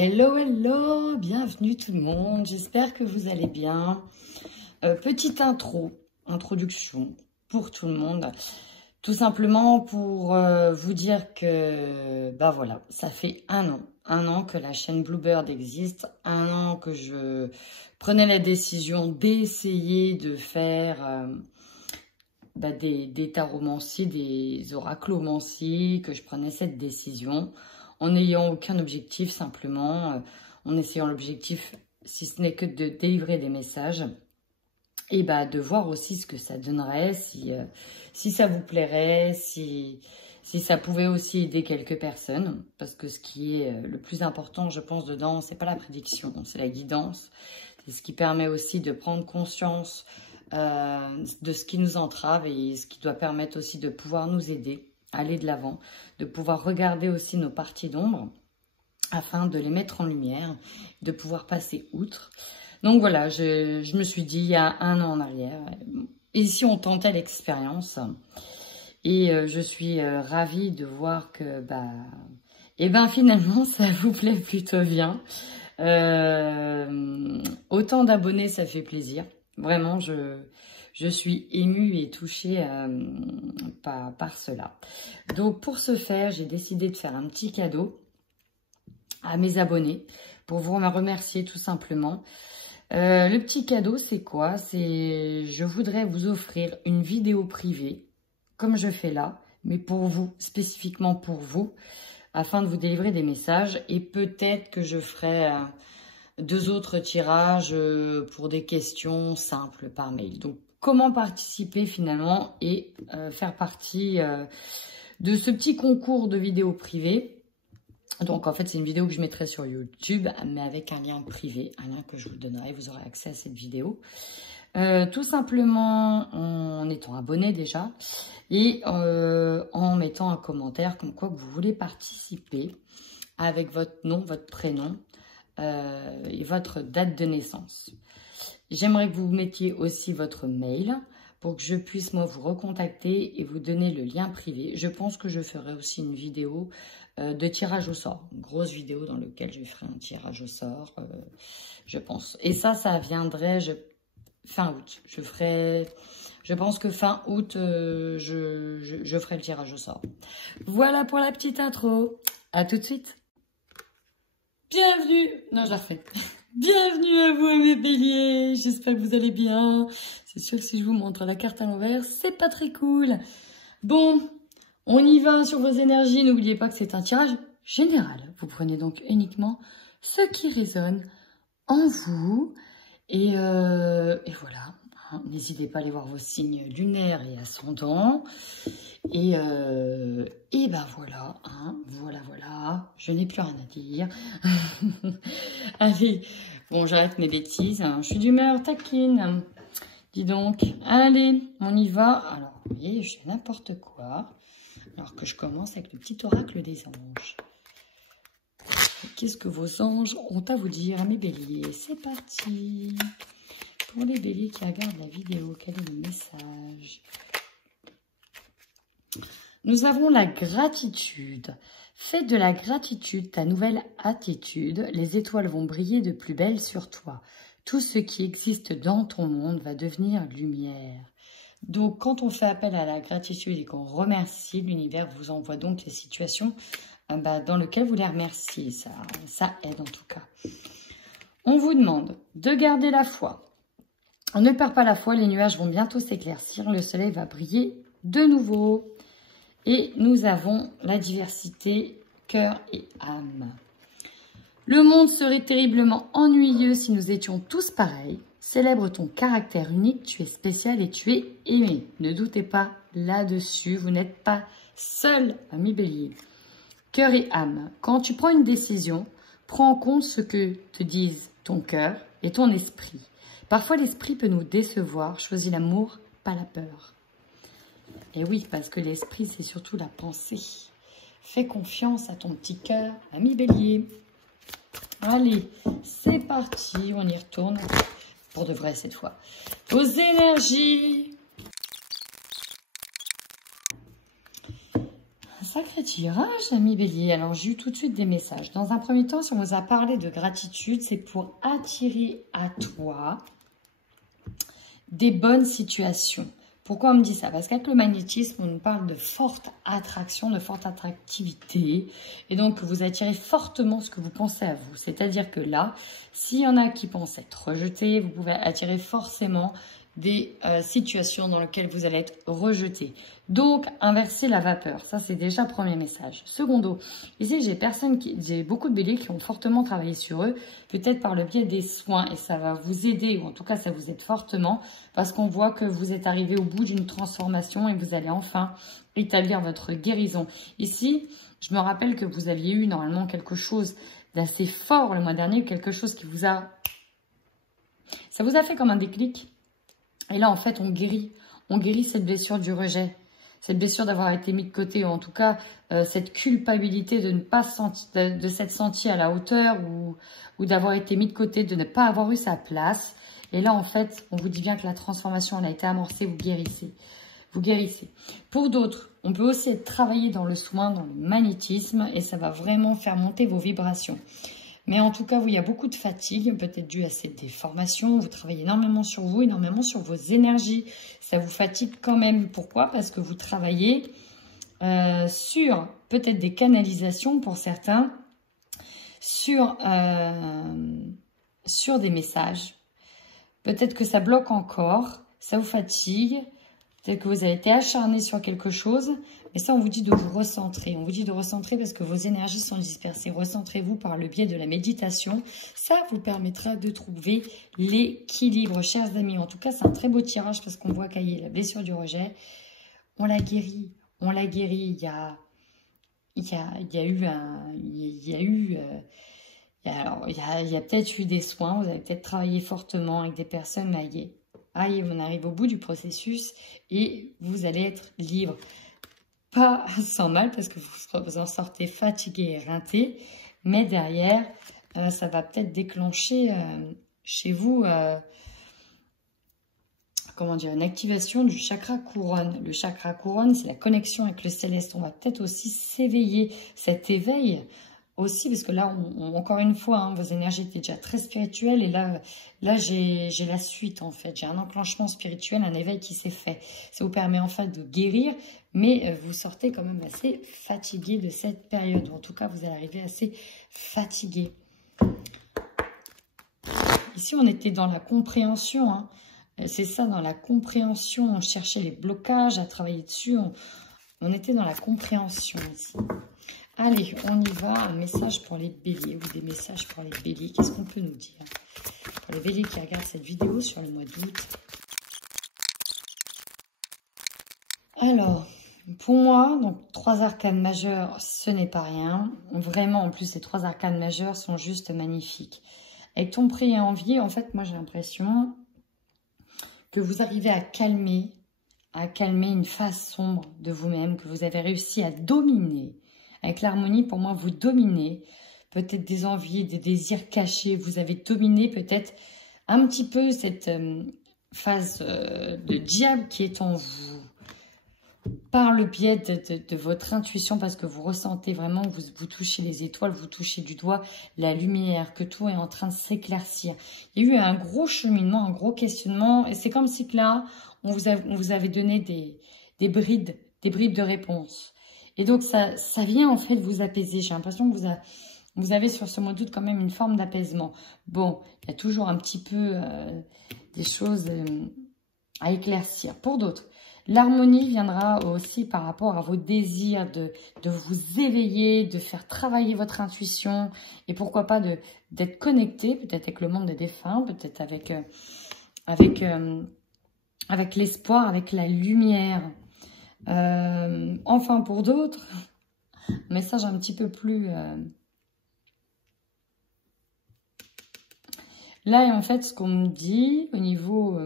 Hello, hello, bienvenue tout le monde, j'espère que vous allez bien. Petite introduction pour tout le monde, tout simplement pour vous dire que, bah voilà, ça fait un an que la chaîne Bluebird existe, un an que je prenais la décision d'essayer de faire des taromancies, des oraclomancies, que je prenais cette décision. En n'ayant aucun objectif, simplement, en essayant l'objectif, si ce n'est que de délivrer des messages, et de voir aussi ce que ça donnerait, si ça vous plairait, si ça pouvait aussi aider quelques personnes, parce que ce qui est le plus important, je pense, dedans, c'est pas la prédiction, c'est la guidance, c'est ce qui permet aussi de prendre conscience de ce qui nous entrave et ce qui doit permettre aussi de pouvoir nous aider, aller de l'avant, de pouvoir regarder aussi nos parties d'ombre afin de les mettre en lumière, de pouvoir passer outre. Donc voilà, je me suis dit il y a un an en arrière, et si on tentait l'expérience, et je suis ravie de voir que finalement ça vous plaît plutôt bien. Autant d'abonnés, ça fait plaisir. Vraiment, je suis émue et touchée par cela. Donc, pour ce faire, j'ai décidé de faire un petit cadeau à mes abonnés pour vous remercier tout simplement. Le petit cadeau, c'est quoi? Je voudrais vous offrir une vidéo privée, comme je fais là, mais pour vous, spécifiquement pour vous, afin de vous délivrer des messages. Et peut-être que je ferai 2 autres tirages pour des questions simples par mail. Donc, comment participer finalement et faire partie de ce petit concours de vidéos privées. Donc, en fait, c'est une vidéo que je mettrai sur YouTube, mais avec un lien privé, un lien que je vous donnerai. Vous aurez accès à cette vidéo. Tout simplement en étant abonné déjà et en mettant un commentaire comme quoi que vous voulez participer avec votre nom, votre prénom et votre date de naissance. J'aimerais que vous mettiez aussi votre mail pour que je puisse moi vous recontacter et vous donner le lien privé. Je pense que je ferai aussi une vidéo de tirage au sort, une grosse vidéo dans laquelle je ferai un tirage au sort, je pense. Et ça viendrait fin août. Je pense que fin août, je ferai le tirage au sort. Voilà pour la petite intro. À tout de suite. Bienvenue. Non, je la refais. Bienvenue à vous, mes béliers. J'espère que vous allez bien. C'est sûr que si je vous montre la carte à l'envers, c'est pas très cool. Bon, on y va sur vos énergies. N'oubliez pas que c'est un tirage général. Vous prenez donc uniquement ce qui résonne en vous. Et voilà. N'hésitez pas à aller voir vos signes lunaires et ascendants. Et voilà, voilà. Je n'ai plus rien à dire. Allez, bon, j'arrête mes bêtises. Je suis d'humeur taquine. Dis donc. Allez, on y va. Alors, vous voyez, je fais n'importe quoi. Alors que je commence avec le petit oracle des anges. Qu'est-ce que vos anges ont à vous dire, mes béliers? C'est parti. Pour les béliers qui regardent la vidéo, quel est le message? Nous avons la gratitude. Fais de la gratitude ta nouvelle attitude. Les étoiles vont briller de plus belle sur toi. Tout ce qui existe dans ton monde va devenir lumière. Donc, quand on fait appel à la gratitude et qu'on remercie, l'univers vous envoie donc les situations dans lesquelles vous les remerciez. Ça aide en tout cas. On vous demande de garder la foi. On ne perd pas la foi, les nuages vont bientôt s'éclaircir, le soleil va briller de nouveau. Et nous avons la diversité, cœur et âme. Le monde serait terriblement ennuyeux si nous étions tous pareils. Célèbre ton caractère unique, tu es spécial et tu es aimé. Ne doutez pas là-dessus, vous n'êtes pas seul, ami bélier. Cœur et âme, quand tu prends une décision, prends en compte ce que te disent ton cœur et ton esprit. Parfois, l'esprit peut nous décevoir. Choisis l'amour, pas la peur. Et oui, parce que l'esprit, c'est surtout la pensée. Fais confiance à ton petit cœur, ami bélier. Allez, c'est parti. On y retourne. Pour de vrai, cette fois. Vos énergies. Sacré tirage, ami Bélier. Alors, j'ai eu tout de suite des messages. Dans un premier temps, si on vous a parlé de gratitude, c'est pour attirer à toi des bonnes situations. Pourquoi on me dit ça? Parce qu'avec le magnétisme, on nous parle de forte attraction, de forte attractivité. Et donc, vous attirez fortement ce que vous pensez à vous. C'est-à-dire que là, s'il y en a qui pensent être rejetés, vous pouvez attirer forcément des situations dans lesquelles vous allez être rejeté. Donc, inverser la vapeur. Ça, c'est déjà le premier message. Secondo, ici, j'ai beaucoup de béliers qui ont fortement travaillé sur eux, peut-être par le biais des soins, et ça va vous aider, ou en tout cas, ça vous aide fortement, parce qu'on voit que vous êtes arrivé au bout d'une transformation et vous allez enfin établir votre guérison. Ici, je me rappelle que vous aviez eu normalement quelque chose d'assez fort le mois dernier, quelque chose qui vous a... Ça vous a fait comme un déclic. Et là, en fait, on guérit cette blessure du rejet, cette blessure d'avoir été mis de côté, ou en tout cas, cette culpabilité de ne pas de s'être senti à la hauteur ou d'avoir été mis de côté, de ne pas avoir eu sa place. Et là, en fait, on vous dit bien que la transformation, elle a été amorcée, vous guérissez. Vous guérissez. Pour d'autres, on peut aussi être travaillé dans le soin, dans le magnétisme, et ça va vraiment faire monter vos vibrations. Mais en tout cas, il y a beaucoup de fatigue, peut-être dû à cette déformation. Vous travaillez énormément sur vous, énormément sur vos énergies. Ça vous fatigue quand même. Pourquoi? Parce que vous travaillez sur peut-être des canalisations pour certains, sur des messages. Peut-être que ça bloque encore, ça vous fatigue. Peut-être que vous avez été acharné sur quelque chose. Mais ça, on vous dit de vous recentrer. On vous dit de recentrer parce que vos énergies sont dispersées. Recentrez-vous par le biais de la méditation. Ça vous permettra de trouver l'équilibre, chers amis. En tout cas, c'est un très beau tirage parce qu'on voit qu'il y a la blessure du rejet. On l'a guéri. On l'a guéri. Il y a peut-être eu des soins. Vous avez peut-être travaillé fortement avec des personnes maillées. On arrive au bout du processus et vous allez être libre. Pas sans mal parce que vous en sortez fatigué et éreinté, mais derrière, ça va peut-être déclencher chez vous, une activation du chakra couronne. Le chakra couronne, c'est la connexion avec le céleste. On va peut-être aussi s'éveiller, cet éveil aussi, parce que là, encore une fois, vos énergies étaient déjà très spirituelles et là j'ai la suite en fait. J'ai un enclenchement spirituel, un éveil qui s'est fait. Ça vous permet en fait de guérir, mais vous sortez quand même assez fatigué de cette période. Ou en tout cas, vous allez arriver assez fatigué. Ici, on était dans la compréhension. C'est ça, dans la compréhension. On cherchait les blocages à travailler dessus. On était dans la compréhension ici. Allez, on y va. Un message pour les béliers ou des messages pour les béliers. Qu'est-ce qu'on peut nous dire pour les béliers qui regardent cette vidéo sur le mois d'août? Alors, pour moi, donc 3 arcanes majeures, ce n'est pas rien. Vraiment, en plus, ces 3 arcanes majeures sont juste magnifiques. Avec ton prix et envier, en fait, moi, j'ai l'impression que vous arrivez à calmer une phase sombre de vous-même, que vous avez réussi à dominer. Avec l'harmonie, pour moi, vous dominez peut-être des envies, des désirs cachés. Vous avez dominé peut-être un petit peu cette phase de diable qui est en vous. Par le biais de votre intuition, parce que vous ressentez vraiment, vous touchez les étoiles, vous touchez du doigt la lumière, que tout est en train de s'éclaircir. Il y a eu un gros cheminement, un gros questionnement, et c'est comme si que là, on vous avait donné des brides de réponse. Et donc, ça vient en fait vous apaiser. J'ai l'impression que vous avez sur ce mois d'août quand même une forme d'apaisement. Bon, il y a toujours un petit peu des choses à éclaircir. Pour d'autres, l'harmonie viendra aussi par rapport à vos désirs de vous éveiller, de faire travailler votre intuition et pourquoi pas d'être connecté, peut-être avec le monde des défunts, peut-être avec l'espoir, avec la lumière. Enfin, pour d'autres, un message un petit peu plus... Là, en fait, ce qu'on me dit au niveau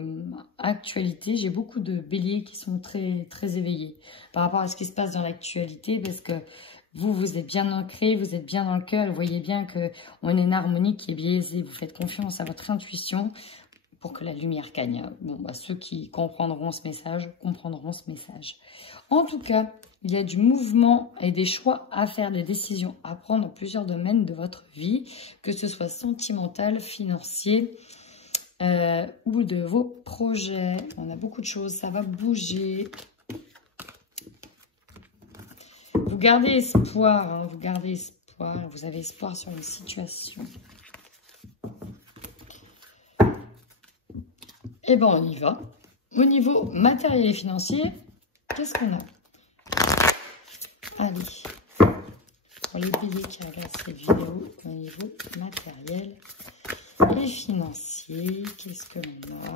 actualité, j'ai beaucoup de béliers qui sont très, très éveillés par rapport à ce qui se passe dans l'actualité, parce que vous êtes bien ancré, vous êtes bien dans le cœur, vous voyez bien qu'on est une harmonie qui est biaisée, vous faites confiance à votre intuition pour que la lumière gagne. Bon, bah, ceux qui comprendront ce message, comprendront ce message. En tout cas, il y a du mouvement et des choix à faire, des décisions à prendre dans plusieurs domaines de votre vie, que ce soit sentimental, financier ou de vos projets. On a beaucoup de choses, ça va bouger. Vous gardez espoir, hein, vous gardez espoir, vous avez espoir sur une situation. Et bien, on y va. Au niveau matériel et financier, qu'est-ce qu'on a? Allez, pour les béliers qui regardent cette vidéo, au niveau matériel et financier, qu'est-ce que l'on a?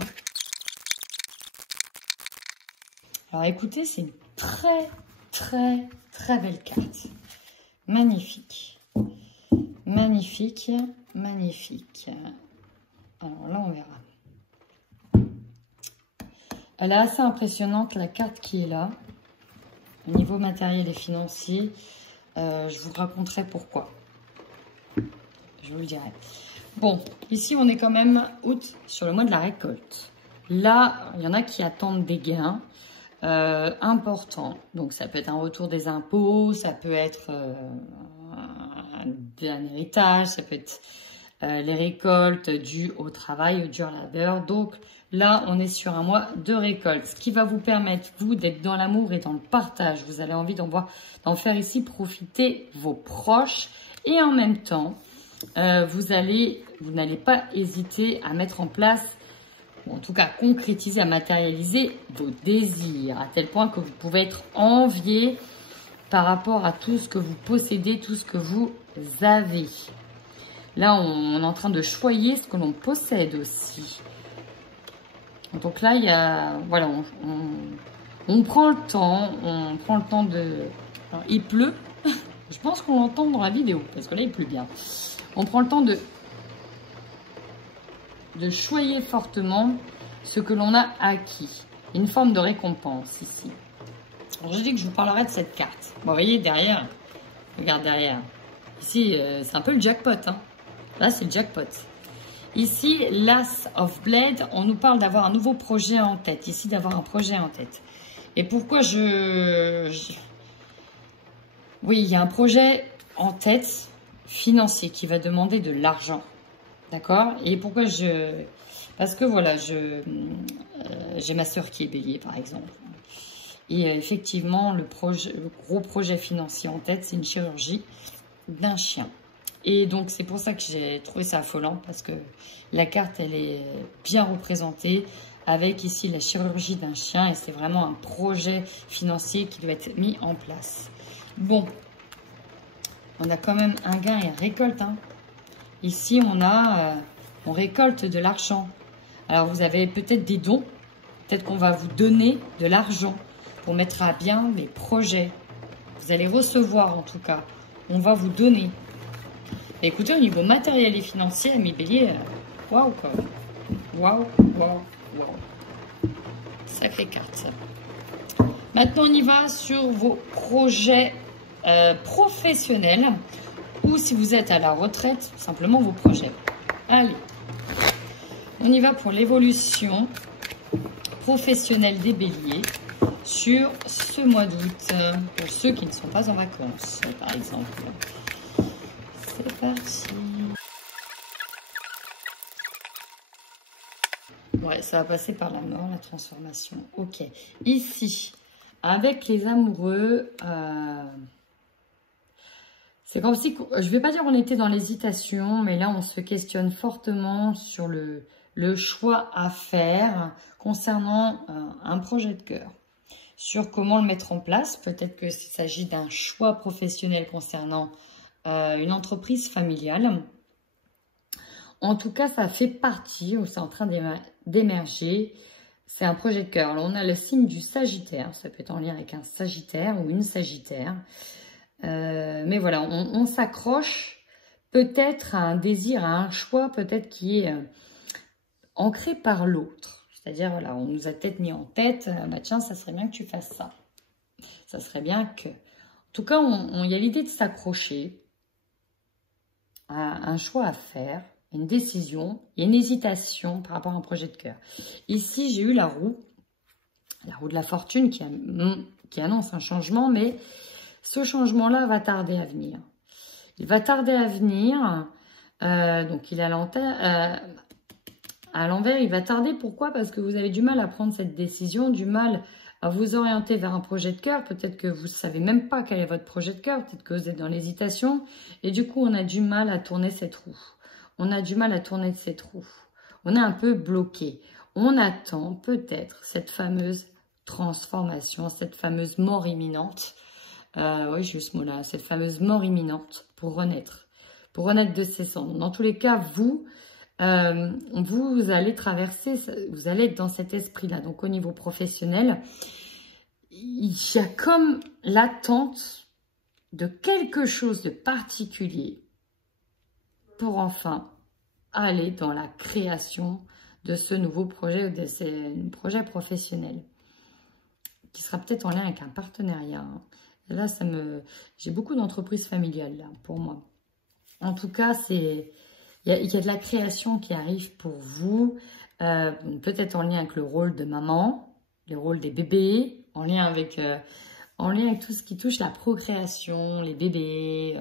Alors écoutez, c'est une très belle carte. Magnifique. Magnifique, magnifique. Alors là, on verra. Elle est assez impressionnante, la carte qui est là. Au niveau matériel et financier, je vous raconterai pourquoi. Je vous le dirai. Bon, ici, on est quand même août sur le mois de la récolte. Là, il y en a qui attendent des gains importants. Donc, ça peut être un retour des impôts, ça peut être un héritage, ça peut être les récoltes dues au travail, au dur labeur. Donc, là, on est sur un mois de récolte, ce qui va vous permettre, vous, d'être dans l'amour et dans le partage. Vous avez envie d'en faire ici profiter vos proches. Et en même temps, vous n'allez pas hésiter à mettre en place, ou en tout cas concrétiser, à matérialiser vos désirs, à tel point que vous pouvez être envié par rapport à tout ce que vous possédez, tout ce que vous avez. Là, on est en train de choyer ce que l'on possède aussi. Donc là, il y a, voilà, on prend le temps, de... Alors, il pleut, je pense qu'on l'entend dans la vidéo, parce que là, il pleut bien. On prend le temps de choyer fortement ce que l'on a acquis. Une forme de récompense ici. Alors, je dis que je vous parlerai de cette carte. Bon, vous voyez, derrière, regarde derrière. Ici, c'est un peu le jackpot, hein. Là, c'est le jackpot. Ici, l'As of Blade, on nous parle d'avoir un nouveau projet en tête. Ici, d'avoir un projet en tête. Et pourquoi oui, il y a un projet en tête financier qui va demander de l'argent. D'accord? Et pourquoi parce que voilà, j'ai ma soeur qui est bélier, par exemple. Et effectivement, le gros projet financier en tête, c'est une chirurgie d'un chien. Et donc, c'est pour ça que j'ai trouvé ça affolant, parce que la carte, elle est bien représentée, avec ici la chirurgie d'un chien, et c'est vraiment un projet financier qui doit être mis en place. Bon, on a quand même un gain et récolte, hein. Ici, on récolte de l'argent. Alors, vous avez peut-être des dons, peut-être qu'on va vous donner de l'argent pour mettre à bien des projets. Vous allez recevoir, en tout cas, on va vous donner. Écoutez, au niveau matériel et financier, mes béliers, waouh quoi. Waouh, waouh, waouh. Sacrée carte, ça. Maintenant, on y va sur vos projets professionnels ou si vous êtes à la retraite, simplement vos projets. Allez, on y va pour l'évolution professionnelle des béliers sur ce mois d'août, pour ceux qui ne sont pas en vacances, par exemple. C'est parti. Ouais, ça va passer par la mort, la transformation. Ok. Ici, avec les amoureux, c'est comme si, je ne vais pas dire qu'on était dans l'hésitation, mais là, on se questionne fortement sur le choix à faire concernant un projet de cœur. Sur comment le mettre en place. Peut-être qu'il s'agit d'un choix professionnel concernant une entreprise familiale. En tout cas, ça fait partie, ou c'est en train d'émerger. C'est un projet de cœur. Alors, on a le signe du Sagittaire. Ça peut être en lien avec un Sagittaire ou une Sagittaire. Mais voilà, on s'accroche peut-être à un désir, à un choix peut-être qui est ancré par l'autre. C'est-à-dire, voilà, on nous a peut-être mis en tête, bah tiens, ça serait bien que tu fasses ça. Ça serait bien que... En tout cas, il y a l'idée de s'accrocher à un choix à faire. une décision, il y a une hésitation par rapport à un projet de cœur. Ici, j'ai eu la roue de la fortune qui annonce un changement, mais ce changement-là va tarder à venir. Il va tarder à venir, donc il est à l'envers, il va tarder. Pourquoi? Parce que vous avez du mal à prendre cette décision, du mal à vous orienter vers un projet de cœur. Peut-être que vous ne savez même pas quel est votre projet de cœur, peut-être que vous êtes dans l'hésitation, et du coup on a du mal à tourner cette roue. On a du mal à tourner cette roue. On est un peu bloqué. On attend peut-être cette fameuse transformation, cette fameuse mort imminente. Oui, j'ai eu ce mot-là, cette fameuse mort imminente pour renaître de ses cendres. Dans tous les cas, vous allez traverser, vous allez être dans cet esprit-là. Donc, au niveau professionnel, il y a comme l'attente de quelque chose de particulier pour enfin aller dans la création de ce nouveau projet ou de ces projets professionnels qui sera peut-être en lien avec un partenariat. Et là, j'ai beaucoup d'entreprises familiales là, pour moi. En tout cas, il y a de la création qui arrive pour vous, peut-être en lien avec le rôle de maman, le rôle des bébés, en lien avec tout ce qui touche la procréation, les bébés,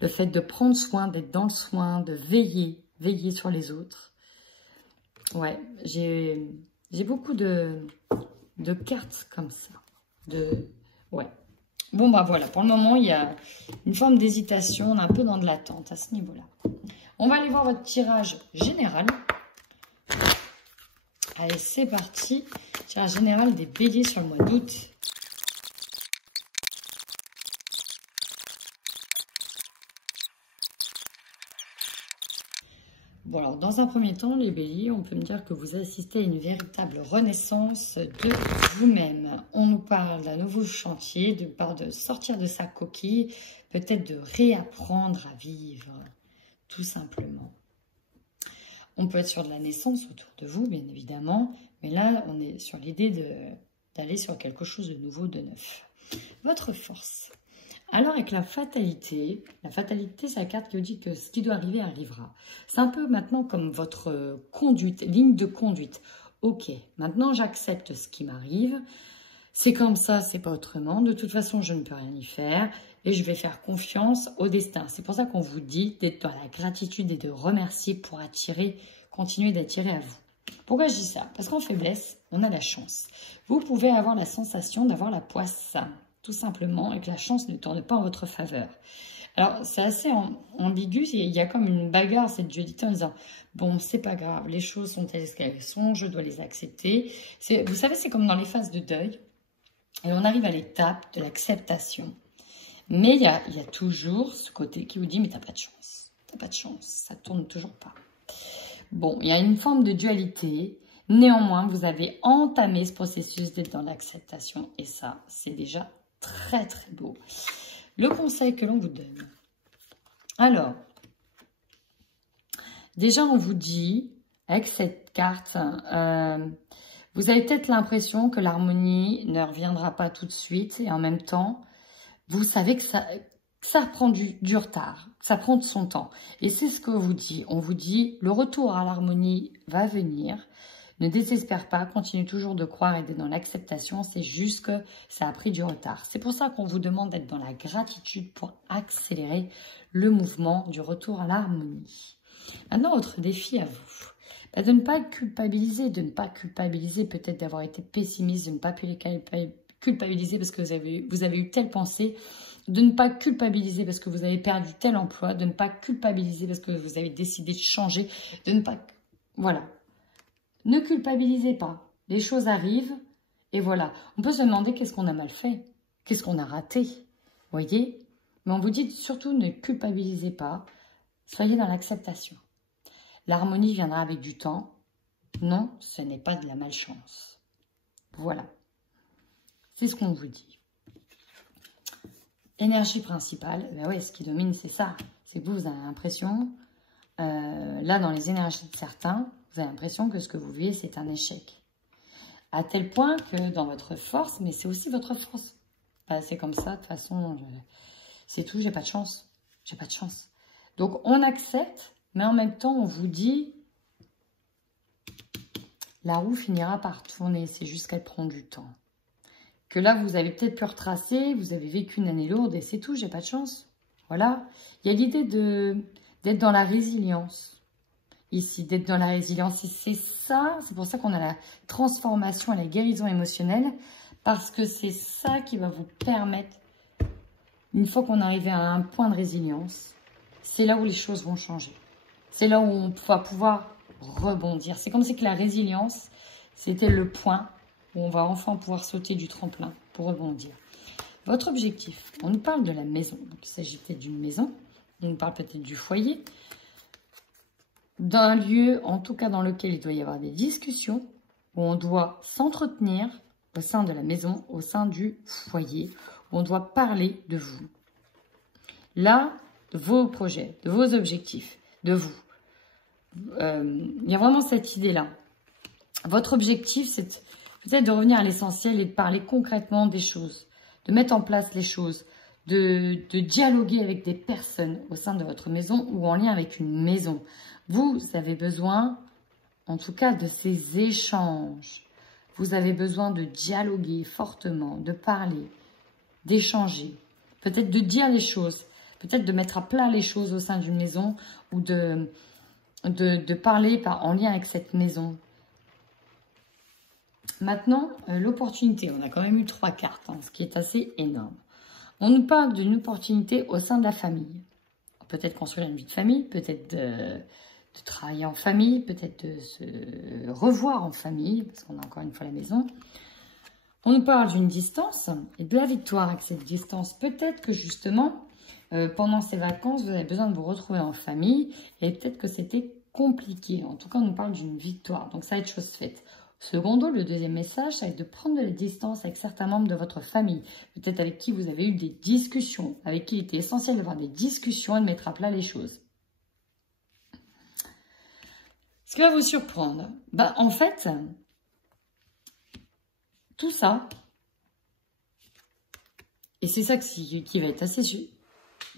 le fait de prendre soin, d'être dans le soin, de veiller sur les autres. Ouais, j'ai beaucoup de cartes comme ça. Ouais. Bon, bah voilà, pour le moment, il y a une forme d'hésitation, on est un peu dans de l'attente à ce niveau-là. On va aller voir votre tirage général. Allez, c'est parti. Tirage général des béliers sur le mois d'août. Bon, alors, dans un premier temps, les béliers, on peut me dire que vous assistez à une véritable renaissance de vous-même. On nous parle d'un nouveau chantier, de sortir de sa coquille, peut-être de réapprendre à vivre, tout simplement. On peut être sur de la naissance autour de vous, bien évidemment, mais là, on est sur l'idée d'aller sur quelque chose de nouveau, de neuf. Votre force. Alors, avec la fatalité, c'est la carte qui vous dit que ce qui doit arriver arrivera. C'est un peu maintenant comme votre conduite, ligne de conduite. Ok, maintenant j'accepte ce qui m'arrive. C'est comme ça, c'est pas autrement. De toute façon, je ne peux rien y faire et je vais faire confiance au destin. C'est pour ça qu'on vous dit d'être dans la gratitude et de remercier pour continuer d'attirer à vous. Pourquoi je dis ça? Parce qu'en faiblesse, on a la chance. Vous pouvez avoir la sensation d'avoir la poisse, tout simplement, et que la chance ne tourne pas en votre faveur. Alors, c'est assez ambigu, il y a comme une bagarre, cette dualité en disant, bon, c'est pas grave, les choses sont telles qu'elles sont, je dois les accepter. Vous savez, c'est comme dans les phases de deuil, et on arrive à l'étape de l'acceptation. Mais il y a toujours ce côté qui vous dit, mais t'as pas de chance, ça tourne toujours pas. Bon, il y a une forme de dualité. Néanmoins, vous avez entamé ce processus d'être dans l'acceptation. Et ça, c'est déjà très, très beau. Le conseil que l'on vous donne. Alors, déjà, on vous dit, avec cette carte, vous avez peut-être l'impression que l'harmonie ne reviendra pas tout de suite. Et en même temps, vous savez que ça prend du retard, ça prend de son temps. Et c'est ce qu'on vous dit. On vous dit, le retour à l'harmonie va venir. Ne désespère pas, continue toujours de croire et d'être dans l'acceptation. C'est juste que ça a pris du retard. C'est pour ça qu'on vous demande d'être dans la gratitude pour accélérer le mouvement du retour à l'harmonie. Maintenant, votre défi à vous, de ne pas culpabiliser, peut-être d'avoir été pessimiste, de ne pas culpabiliser parce que vous avez eu telle pensée, de ne pas culpabiliser parce que vous avez perdu tel emploi, de ne pas culpabiliser parce que vous avez décidé de changer, de ne pas... Voilà. Ne culpabilisez pas. Les choses arrivent et voilà. On peut se demander qu'est-ce qu'on a mal fait, qu'est-ce qu'on a raté, voyez. Mais on vous dit surtout ne culpabilisez pas, soyez dans l'acceptation. L'harmonie viendra avec du temps. Non, ce n'est pas de la malchance. Voilà. C'est ce qu'on vous dit. Énergie principale, ben ouais, ce qui domine, c'est ça. C'est que vous avez l'impression, là, dans les énergies de certains, vous avez l'impression que ce que vous vivez, c'est un échec. À tel point que dans votre force, mais c'est aussi votre force. Ben, c'est comme ça, de toute façon, c'est tout, j'ai pas de chance. J'ai pas de chance. Donc, on accepte Mais en même temps, on vous dit, la roue finira par tourner. C'est juste qu'elle prend du temps. Que là, vous avez peut-être pu retracer, vous avez vécu une année lourde et c'est tout, j'ai pas de chance. Voilà. Il y a l'idée d'être dans la résilience. Ici, d'être dans la résilience. Et c'est ça, c'est pour ça qu'on a la transformation et la guérison émotionnelle. Parce que c'est ça qui va vous permettre, une fois qu'on est arrivé à un point de résilience, c'est là où les choses vont changer. C'est là où on va pouvoir rebondir. C'est comme si que la résilience, c'était le point où on va enfin pouvoir sauter du tremplin pour rebondir. Votre objectif, on nous parle de la maison. Donc, il s'agit peut-être d'une maison. On nous parle peut-être du foyer. D'un lieu, en tout cas dans lequel il doit y avoir des discussions, où on doit s'entretenir au sein de la maison, au sein du foyer, où on doit parler de vous. Là, de vos projets, de vos objectifs, de vous. Il y a vraiment cette idée-là. Votre objectif, c'est peut-être de revenir à l'essentiel et de parler concrètement des choses, de mettre en place les choses, de dialoguer avec des personnes au sein de votre maison ou en lien avec une maison. Vous avez besoin, en tout cas, de ces échanges. Vous avez besoin de dialoguer fortement, de parler, d'échanger, peut-être de dire les choses, peut-être de mettre à plat les choses au sein d'une maison ou de parler en lien avec cette maison. Maintenant, l'opportunité. On a quand même eu 3 cartes, ce qui est assez énorme. On nous parle d'une opportunité au sein de la famille. Peut-être construire une vie de famille, peut-être de travailler en famille, peut-être de se revoir en famille, parce qu'on a encore une fois la maison. On nous parle d'une distance et de la victoire avec cette distance. Peut-être que justement, pendant ces vacances, vous avez besoin de vous retrouver en famille et peut-être que c'était compliqué. En tout cas, on nous parle d'une victoire. Donc, ça va être chose faite. Secondo, le deuxième message, ça va être de prendre de la distance avec certains membres de votre famille. Peut-être avec qui vous avez eu des discussions, avec qui il était essentiel d'avoir des discussions et de mettre à plat les choses. Ce qui va vous surprendre, en fait, tout ça, et c'est ça qui va être assez...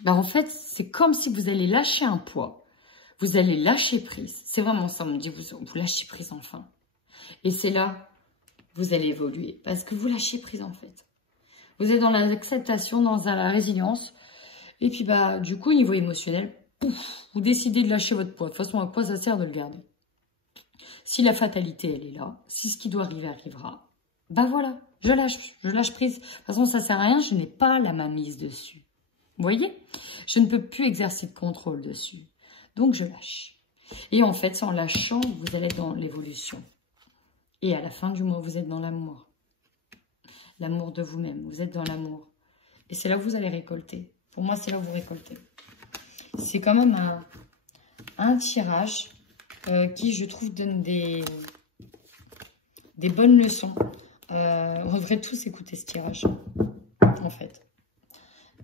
en fait, c'est comme si vous allez lâcher un poids. Vous allez lâcher prise. C'est vraiment ça, on me dit, vous lâchez prise enfin. Et c'est là, vous allez évoluer. Parce que vous lâchez prise en fait. Vous êtes dans l'acceptation, dans la résilience. Et puis, du coup, au niveau émotionnel, pouf, vous décidez de lâcher votre poids. De toute façon, à quoi ça sert de le garder? Si la fatalité, elle est là, si ce qui doit arriver arrivera, voilà, je lâche prise. De toute façon, ça sert à rien, je n'ai pas la main mise dessus. Vous voyez? Je ne peux plus exercer de contrôle dessus. Donc, je lâche. Et en fait, en lâchant, vous allez dans l'évolution. Et à la fin du mois, vous êtes dans l'amour. L'amour de vous-même, vous êtes dans l'amour. Et c'est là où vous allez récolter. Pour moi, c'est là où vous récoltez. C'est quand même un tirage qui, je trouve, donne des bonnes leçons. On devrait tous écouter ce tirage, en fait.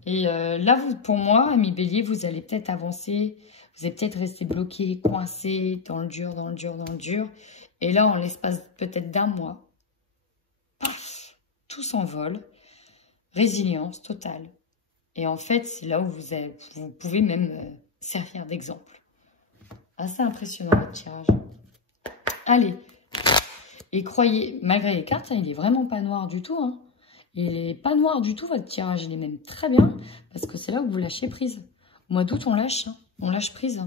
Et là, pour moi, amis bélier, vous allez peut-être avancer. Vous allez peut-être rester bloqué, coincé dans le dur, dans le dur, dans le dur. Et là, en l'espace peut-être d'un mois, paf, tout s'envole. Résilience totale. Et en fait, c'est là où vous pouvez même servir d'exemple. Assez impressionnant, votre tirage. Allez. Et croyez, malgré les cartes, il n'est vraiment pas noir du tout. Il n'est pas noir du tout, votre tirage. Il est même très bien, parce que c'est là où vous lâchez prise. Au mois d'août, on lâche. On lâche prise.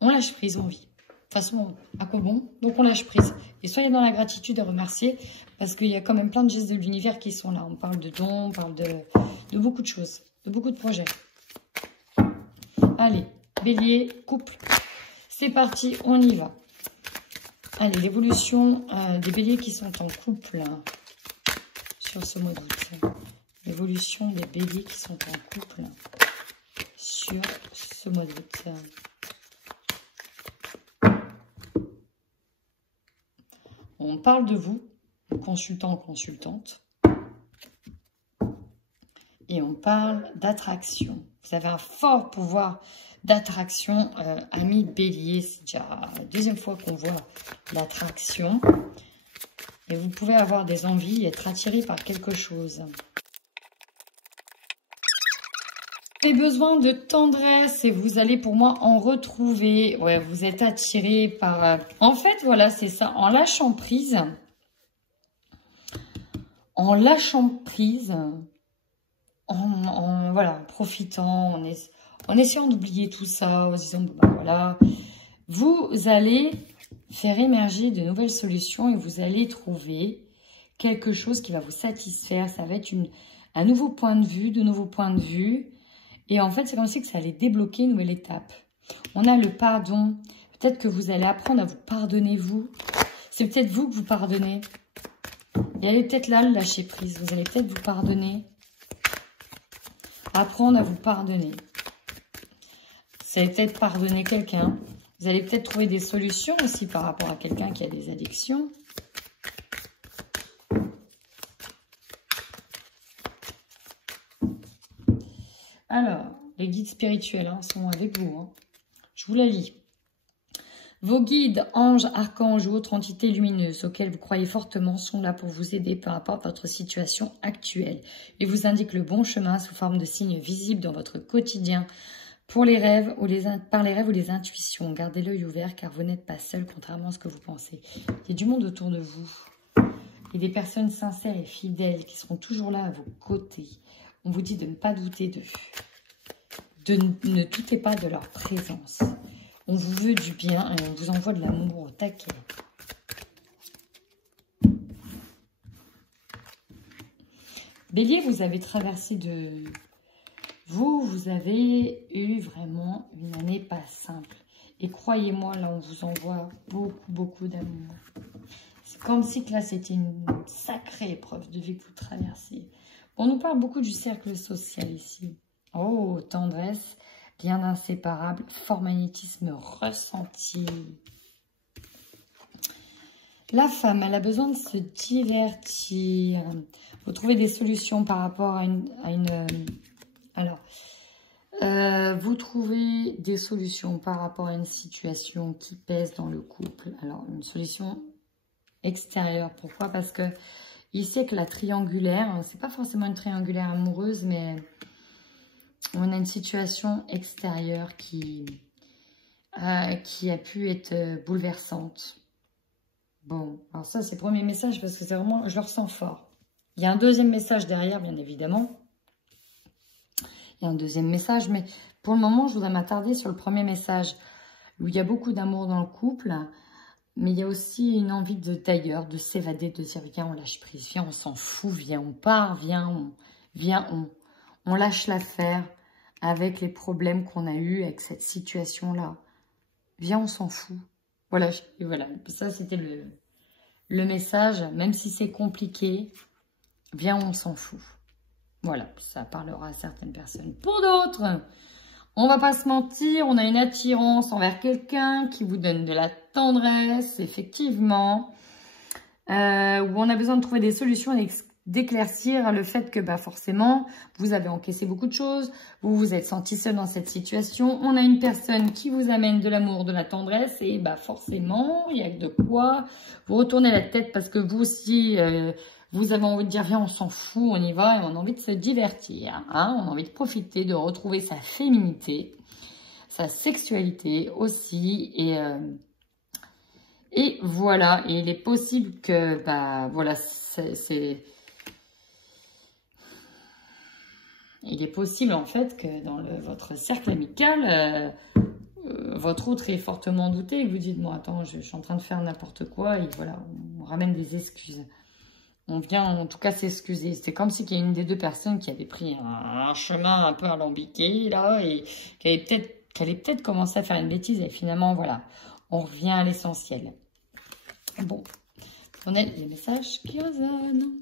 On lâche prise en vie. De toute façon, à quoi bon? Donc, on lâche prise. Et soyez dans la gratitude et remercier, parce qu'il y a quand même plein de gestes de l'univers qui sont là. On parle de dons, on parle de beaucoup de choses, de beaucoup de projets. Allez, bélier, couple. C'est parti, on y va. Allez, l'évolution des béliers qui sont en couple sur ce mois d'août. L'évolution des béliers qui sont en couple sur ce mois d'août. On parle de vous, consultant ou consultante. Et on parle d'attraction. Vous avez un fort pouvoir d'attraction, amis bélier. C'est déjà la deuxième fois qu'on voit l'attraction. Et vous pouvez avoir des envies, être attiré par quelque chose. avez besoin de tendresse et vous allez pour moi en retrouver. Ouais, vous êtes attiré par... En fait, voilà, c'est ça. En lâchant prise, voilà, en profitant, en essayant d'oublier tout ça, en se disant, bon, bah, voilà, vous allez faire émerger de nouvelles solutions et vous allez trouver quelque chose qui va vous satisfaire. Ça va être un nouveau point de vue, de nouveaux points de vue. Et en fait, c'est comme si que ça allait débloquer une nouvelle étape. On a le pardon. Peut-être que vous allez apprendre à vous pardonner, vous. C'est peut-être vous que vous pardonnez. Il y avait peut-être là le lâcher prise. Vous allez peut-être vous pardonner. Apprendre à vous pardonner. Vous allez peut-être pardonner quelqu'un. Vous allez peut-être trouver des solutions aussi par rapport à quelqu'un qui a des addictions. Alors, les guides spirituels sont avec vous. Je vous la lis. Vos guides, anges, archanges ou autres entités lumineuses auxquelles vous croyez fortement sont là pour vous aider peu importe votre situation actuelle. Ils vous indiquent le bon chemin sous forme de signes visibles dans votre quotidien pour les rêves ou par les rêves ou les intuitions. Gardez l'œil ouvert car vous n'êtes pas seul contrairement à ce que vous pensez. Il y a du monde autour de vous. Il y a des personnes sincères et fidèles qui seront toujours là à vos côtés. On vous dit de ne pas douter d'eux. Ne doutez pas de leur présence. On vous veut du bien et on vous envoie de l'amour au taquet. Bélier, vous avez traversé de... Vous avez eu vraiment une année pas simple. Et croyez-moi, là, on vous envoie beaucoup d'amour. C'est comme si que là, c'était une sacrée épreuve de vie que vous traversez. On nous parle beaucoup du cercle social ici. Oh, tendresse, lien inséparable, fort magnétisme ressenti. La femme, elle a besoin de se divertir. Vous trouvez des solutions par rapport à vous trouvez des solutions par rapport à une situation qui pèse dans le couple. Alors, une solution extérieure. Pourquoi? Parce que ici, avec la triangulaire, c'est pas forcément une triangulaire amoureuse, mais on a une situation extérieure qui a pu être bouleversante. Bon, alors ça, c'est le premier message parce que c'est vraiment, je le ressens fort. Il y a un deuxième message derrière, bien évidemment. Il y a un deuxième message, mais pour le moment, je voudrais m'attarder sur le premier message où il y a beaucoup d'amour dans le couple, mais il y a aussi une envie d'ailleurs, de s'évader, de dire, viens, on lâche prise, viens, on s'en fout, viens, on part, viens, on lâche l'affaire avec les problèmes qu'on a eus avec cette situation-là. Viens, on s'en fout. Voilà, et voilà. Ça, c'était le message. Même si c'est compliqué, viens, on s'en fout. Voilà, ça parlera à certaines personnes. Pour d'autres, on va pas se mentir, on a une attirance envers quelqu'un qui vous donne de la tendresse, effectivement. Où on a besoin de trouver des solutions et d'éclaircir le fait que forcément, vous avez encaissé beaucoup de choses, vous vous êtes senti seul dans cette situation. On a une personne qui vous amène de l'amour, de la tendresse et forcément, il y a de quoi vous retourner la tête parce que vous aussi... vous avez envie de dire, viens, on s'en fout, on y va, et on a envie de se divertir. On a envie de profiter, de retrouver sa féminité, sa sexualité aussi. Et voilà, et il est possible que, voilà, il est possible en fait que dans votre cercle amical, votre autre est fortement douté et vous dites, bon, attends, je suis en train de faire n'importe quoi, et voilà, on ramène des excuses. On vient en tout cas s'excuser. C'est comme si il y a une des deux personnes qui avait pris un chemin un peu alambiqué là et qui allait peut-être commencer à faire une bêtise et finalement voilà, on revient à l'essentiel. Bon, on a les messages qui résonnent.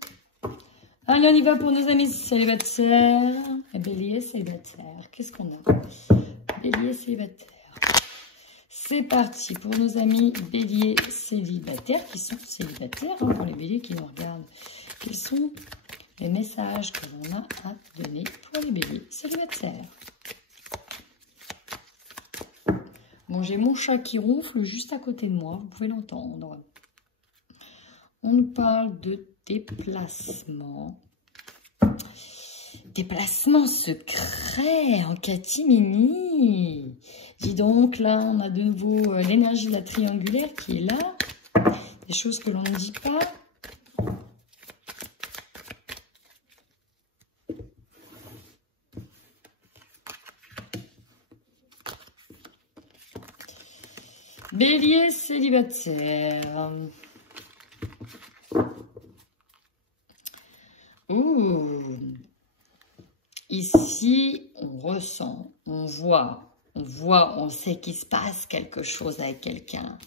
Allez, on y va pour nos amis célibataires. Et Bélier célibataire. Qu'est-ce qu'on a? Bélier célibataire. C'est parti pour nos amis béliers célibataires qui sont célibataires, pour les béliers qui nous regardent. Quels sont les messages que l'on a à donner pour les béliers célibataires? Bon, j'ai mon chat qui ronfle juste à côté de moi, vous pouvez l'entendre. On nous parle de déplacement. Déplacement secret en catimini. Dis donc, là, on a de nouveau l'énergie de la triangulaire qui est là. Des choses que l'on ne dit pas. Bélier célibataire. Ouh. Ici, on ressent, on voit, on sait qu'il se passe quelque chose avec quelqu'un.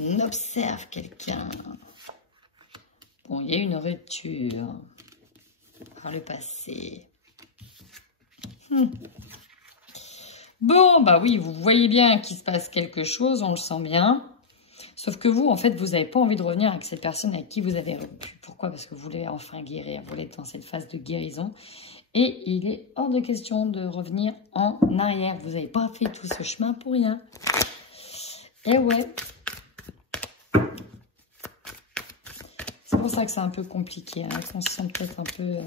On observe quelqu'un. Bon, il y a une rupture par le passé. Bon, bah oui, vous voyez bien qu'il se passe quelque chose, on le sent bien. Sauf que vous, en fait, vous n'avez pas envie de revenir avec cette personne avec qui vous avez rompu. Pourquoi? Parce que vous voulez enfin guérir, vous voulez être dans cette phase de guérison. Et il est hors de question de revenir en arrière. Vous n'avez pas fait tout ce chemin pour rien. Et ouais. C'est pour ça que c'est un peu compliqué, hein, qu'on se sent peut-être un peu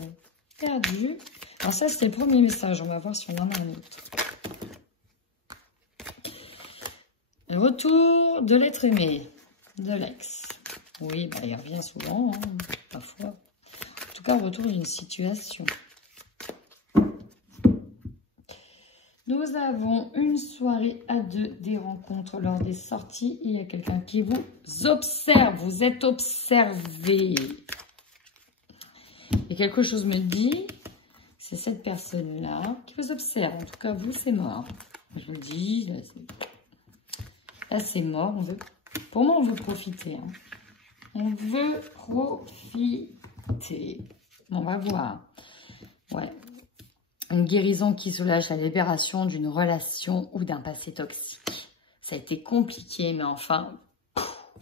perdu. Alors ça, c'était le premier message. On va voir si on en a un autre. Le retour de l'être aimé, de l'ex. Oui, bah, il revient souvent, hein, parfois. En tout cas, retour d'une situation. Nous avons une soirée à deux, des rencontres lors des sorties. Il y a quelqu'un qui vous observe, vous êtes observé. Et quelque chose me dit, c'est cette personne-là qui vous observe. En tout cas, vous, c'est mort. Je vous le dis, là, c'est mort. Pour moi, on veut profiter. Hein. On veut profiter. On va voir. Ouais. Une guérison qui soulage la libération d'une relation ou d'un passé toxique. Ça a été compliqué, mais enfin,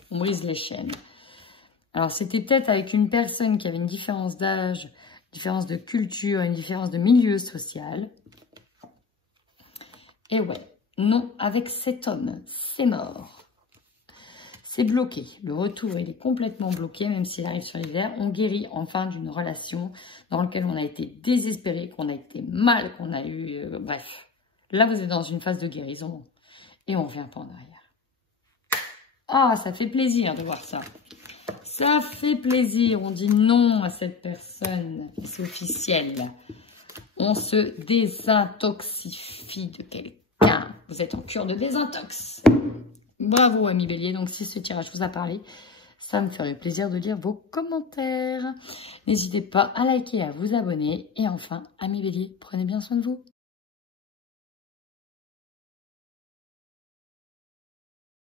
on brise les chaînes. Alors, c'était peut-être avec une personne qui avait une différence d'âge, une différence de culture, une différence de milieu social. Et ouais, non, avec cet homme, c'est mort. C'est bloqué. Le retour, il est complètement bloqué, même s'il arrive sur l'hiver. On guérit enfin d'une relation dans laquelle on a été désespéré, qu'on a été mal, qu'on a eu... bref. Là, vous êtes dans une phase de guérison et on ne revient pas en arrière. Ah, ça fait plaisir de voir ça. Ça fait plaisir. On dit non à cette personne. C'est officiel. On se désintoxifie de quelqu'un. Vous êtes en cure de désintox. Bravo, amis Bélier. Donc, si ce tirage vous a parlé, ça me ferait plaisir de lire vos commentaires. N'hésitez pas à liker et à vous abonner. Et enfin, amis Bélier, prenez bien soin de vous.